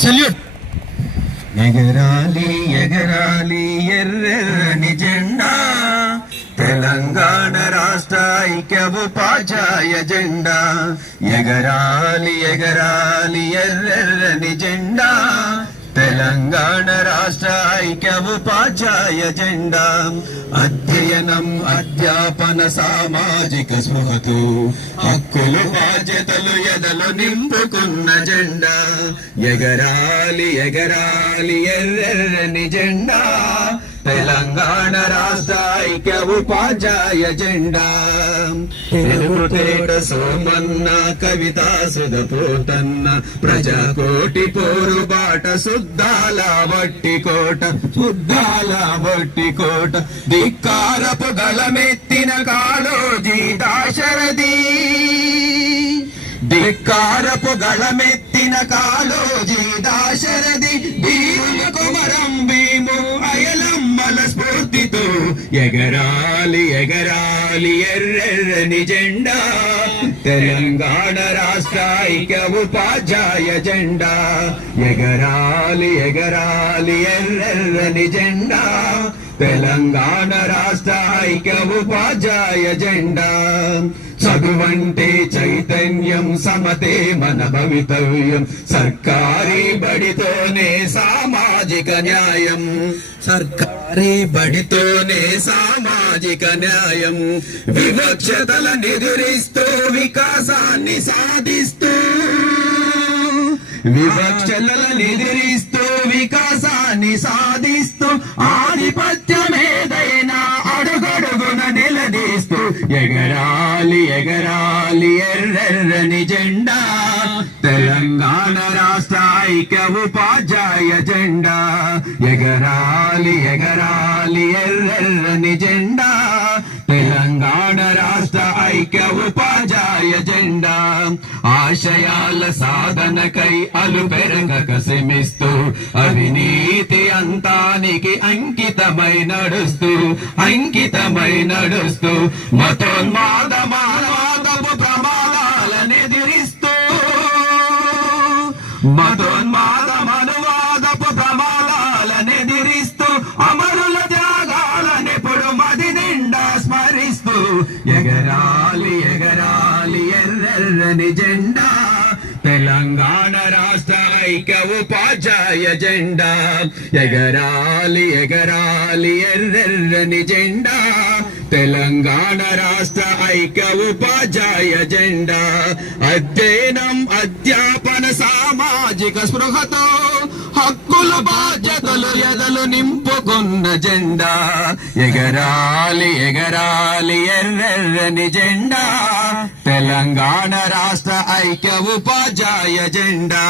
Salute ఎగరాలి ఎగరాలి ఎర్రెర్రని జెండా. తెలంగాణ రాష్ట్ర ఐక్యవు పాచాయ జెండా. ఎగరాలి ఎగరాలి ఎర్రెర్రని జెండా. తెలంగాణ రాష్ట్ర ఐక్య ఉపాధ్యాయ జెండా. అధ్యయనం అధ్యాపన సామాజిక స్పృహతో. హక్కులు బాధ్యతలు ఎదలు నింపుకున్న జెండా. ఎగరాలి ఎగరాలి ఎర్రెర్రని జెండా. తెలంగాణ రాష్ట్ర ఐక్య ఉపాధ్యాయ జెండా ఎదుగుతేట సోమన్న కవిత సుధపోతన్న ప్రజాకోటి పోరు బాట శుద్ధాల వట్టి కోట శుద్ధాల వట్టి కోట. ధిక్కారపు గళమెత్తిన కాళోజీ దాశరథి. ధిక్కారపు గళమెత్తిన కాళోజీ దాశరథి. ఎగరాలి ఎగరాలి ఎర్రెర్రని జెండా. తెలంగాణ రాష్ట్ర ఐక్య ఉపాధ్యాయ జెండా. ఎగరాలి ఎగరాలి ఎర్రెర్రని జెండా. తెలంగాణ రాష్ట్ర ఐక్య ఉపాధ్యాయ జెండా. చదువంటే చైతన్యం సమతే మన భవితవ్యం. సర్కారీ బడితోనే సామాజిక న్యాయం. సర్కారీ బడితోనే సామాజిక న్యాయం. వివక్షతల నిదురిస్తూ వికాసాన్ని సాధిస్తూ. వివక్షల నిదిరిస్తూ వికాసాన్ని సాధిస్తూ నిలదీస్తూ ఎగరాలి ఎగరాలి ఎర్రెర్రని జెండా. తెలంగాణ రాష్ట్ర ఐక్య ఉపాధ్యాయ జెండా. ఎగరాలి ఎగరాలి ఎర్రెర్రని జెండా. తెలంగాణ రాష్ట్ర ఐక్య ఉపాధ్యాయ జెండా. ఆశయాల సాధనకై అలు పెరగక శమిస్తూ అవినీతి అంతానికి అంకితమై నడుస్తూ అంకితమై నడుస్తూ మతోన్మాద మానవ ఎగరాలి ఎగరాలి ఎర్రెర్రని జెండా. తెలంగాణ రాష్ట్ర ఐక్య ఉపాధ్యాయ జెండా. ఎగరాలి ఎగరాలి ఎర్రెర్రని జెండా. తెలంగాణ రాష్ట్ర ఐక్య ఉపాధ్యాయ జెండా. అధ్యయనం అధ్యాపన సామాజిక స్పృహతో హక్కుల బాధ్యత నింపుకున్న జెండా ఎగరాలి ఎగరాలి ఎర్రెర్రని జెండా తెలంగాణ రాష్ట్ర ఐక్య ఉపాధ్యాయ జెండా